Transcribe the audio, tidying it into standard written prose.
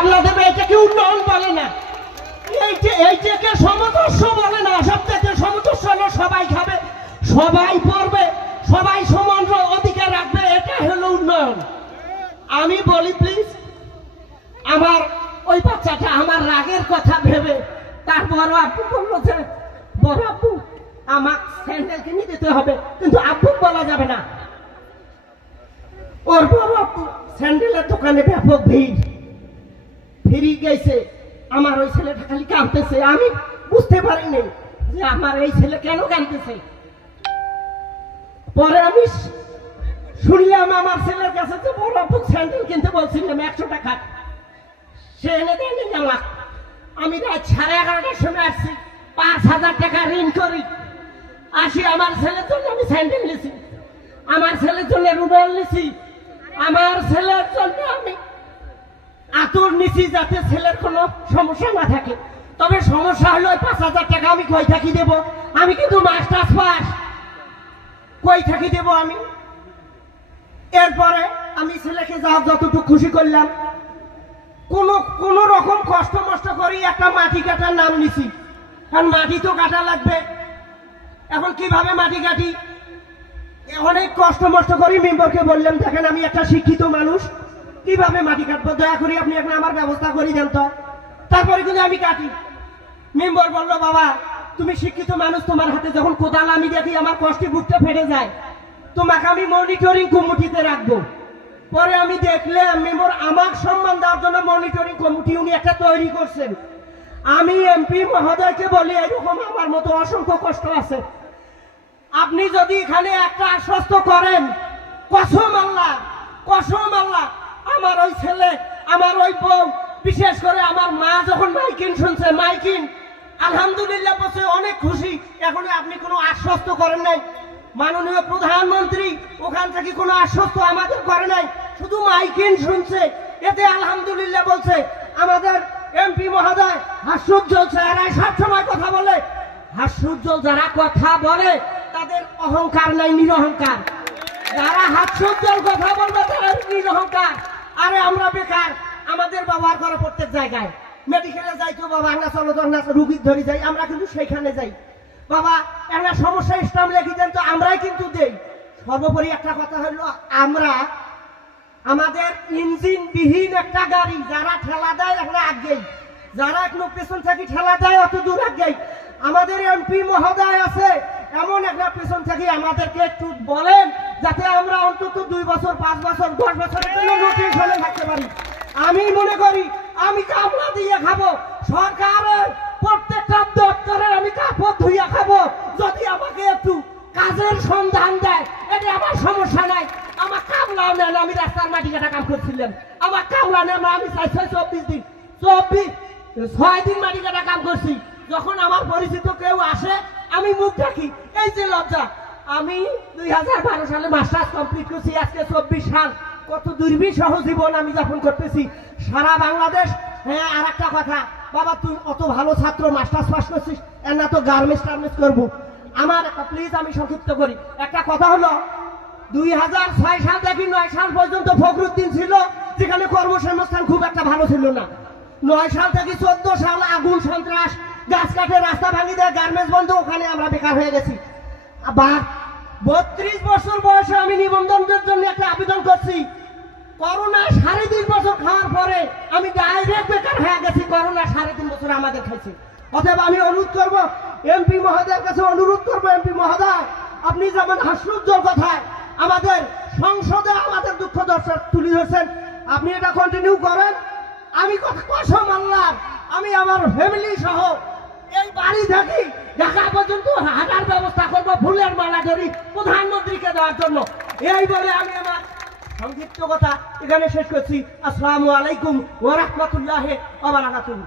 পাবনা দেবে, এটাকে উন্নয়ন বলে না, এইটাকে সমদর্শ বলে না। সব থেকে সমদর্শ হলো সবাই খাবে, সবাই পড়বে, সবাই সমান অধিকার রাখবে, এটা হলো উন্নয়ন। আমি বলি প্লিজ, আমার ওই বাচ্চাটা আমার রাগের কথা ভেবে তার বড় আব্বু বললো যে বড় আব্বু আমাকে স্যান্ডেল কিনে দিতে হবে, কিন্তু আব্বু বলা যাবে না। ওর বড় আব্বু স্যান্ডেলের দোকানে ব্যাপক ভিড়, ফিরে গেছে। আমার ওই ছেলেটা খালি কাঁদতেছে, আমি বুঝতে পারিনি যে আমার এই ছেলে কেন কাঁদতেছে। পরে আমি শুনলাম আমার ছেলের কাছে যে বড় আব্বু স্যান্ডেল কিনতে বলছিলাম 100 টাকা, সে এনে দেয়নি আমার। আমি রাত 11:30টার সময় আসছি, 5000 টাকা ঋণ করি আসি। আমার ছেলের জন্য আমি স্যান্ডেল নিছি, আমার ছেলের জন্য রুমাল নিছি, আমার ছেলের জন্য আমি আতর নিছি, যাতে ছেলের কোনো সমস্যা না থাকে। তবে সমস্যা হলো 5000 টাকা আমি কই থাকি দেব? আমি কিন্তু মাস্টার্স পাস, কই থাকি দেব আমি? এরপরে আমি ছেলেকে যতটুকু খুশি করলাম, কোন রকম কষ্ট মষ্ট করি একটা মাটি কাটার নাম নিছি, কারণ মাটি তো কাটা লাগবে। এখন কিভাবে মাটি কাটি, অনেক কষ্ট মষ্ট করি। মেম্বারকে বললাম, দেখেন আমি একটা শিক্ষিত মানুষ, কিভাবে মাটি কাটবো, দয়া করি আপনি এখন আমার ব্যবস্থা করে দেন তো। তারপরে কিন্তু আমি কাটি। মেম্বার বললো, বাবা তুমি শিক্ষিত মানুষ, তোমার হাতে যখন কোদাল আমি দেখি আমার কষ্টে বুকটা ফেটে যায়, তোমাকে আমি মনিটরিং কমিটিতে রাখবো। পরে আমি দেখলাম মেম্বার আমার সম্মান দেওয়ার জন্য মনিটরিং কমিটি উনি একটা তৈরি করছেন। আমি এমপি মহোদয়কে বলি, এরকম আমার মতো অসংখ্য কষ্ট আছে, আপনি যদি এখানে একটা আশ্বস্ত করেন, কসম আল্লাহ আমার ওই ছেলে, আমার ওই বউ, বিশেষ করে আমার মা যখন মাইকিন শুনছে, মাইকিন আলহামদুলিল্লাহ বলছে অনেক খুশি। এখন আপনি কোনো আশ্বস্ত করেন নাই, মাননীয় প্রধানমন্ত্রী ওখান থেকে কোনো আশ্বস্ত আমাদের করে নাই, শুধু মাইকিন শুনছে, এতে আলহামদুলিল্লাহ বলছে। আমাদের এমপি মহোদয় হাস্যোজ্জ্বল চেহারায় সবসময় কথা বলে, হাস্যোজ্জ্বল যারা কথা বলে তাদের অহংকার নাই, নিরহংকার। যারা হাস্যোজ্জ্বল কথা বলবে তারা নিরহংকার। আরে আমরা বেকার, আমাদের ব্যবহার করে প্রত্যেক জায়গায়। মেডিকেলে যাই তো বাবা না, চলো না রুগীর ধরে যাই, আমরা কিন্তু সেইখানে যাই। বাবা একটা সমস্যা স্টাম্প লিখে দেন তো, আমরাই কিন্তু দেই। সর্বোপরি একটা কথা হলো, আমরা আমাদের ইঞ্জিন বিহীন একটা গাড়ি, যারা ঠেলা দেয় আমরা আগেই, যারা একটু পেছন থেকে ঠেলা দেয় অত দূর আগেই। আমাদের এমপি মহোদয় আছে, এমন একটা পেছন থেকে আমাদেরকে একটু বলেন, যাতে আমরা অন্তত 2 বছর 5 বছর 10 বছরের জন্য নোটিশনে থাকতে পারি। আমি মনে করি আমি কামলা দিয়ে খাবো, সরকারের প্রত্যেকটা দপ্তরের আমি কাপড় ধুইয়া খাবো, যদি আমাকে একটু কাজের সন্ধান দেয়, এটা আমার সমস্যা নাই। আমার কামলাও নেন, আমি রাস্তার মাটি কাটা কাম করছিলাম, আমার কামলা নেন, আমি 24 দিন 6 দিন মাটি কাটা কাম করছি। যখন আমার পরিচিত কেউ আসে আমি মুখ ঢাকি, এই যে লজ্জা। আমি 2012 সালে মাস্টার্স কমপ্লিট করছি, আজকে 24 সাল, কত দুর্বিষহ জীবন আমি যাপন করতেছি সারা বাংলাদেশ। হ্যাঁ, আর একটা কথা বাবা, তুই অত ভালো ছাত্র, মাস্টার্স পাস করছিস, এর না তো গার্মেন্টস টার্মেন্টস করবো। আমার প্লিজ আমি সংক্ষিপ্ত করি। একটা কথা হলো, 2006 সাল থেকে 9 সাল পর্যন্ত ফখরুদ্দিন ছিল, যেখানে কর্মসংস্থান খুব একটা ভালো ছিল না। 9 সাল থেকে 14 সাল আগুন সন্ত্রাস, গাছ কাটে, রাস্তা ভাঙি দেয়, গার্মেন্টস বন্ধ, ওখানে আমরা বেকার হয়ে গেছি। আবার 32 বছর বয়সে আমি নিবন্ধনের জন্য একটা আবেদন করছি। করোনা 3.5 বছর খাওয়ার পরে আমি ডাইরেক্ট বেকার হয়ে গেছি। করোনা 3.5 বছর আমাদের খাইছে। অতএব আমি অনুরোধ করব, এমপি মহোদয়ের কাছে অনুরোধ করব, এমপি মহোদয় আপনি যেমন হাস্যোজ্জ্বল কথায় আমাদের সংসদে আমাদের দুঃখ দর্শক তুলে ধরছেন, আপনি এটা কন্টিনিউ করেন। আমি কসম আল্লাহ, আমি আমার ফ্যামিলি সহ এই বাড়ি থেকে ঢাকা পর্যন্ত হাঁটার ব্যবস্থা করবো, ফুলের মালা ধরি প্রধানমন্ত্রীকে দেওয়ার জন্য। এই বলে আমি আমার সংক্ষিপ্ত কথা এখানে শেষ করছি। আসসালামু আলাইকুম ওয়া রাহমাতুল্লাহি ওয়া বারাকাতুহু।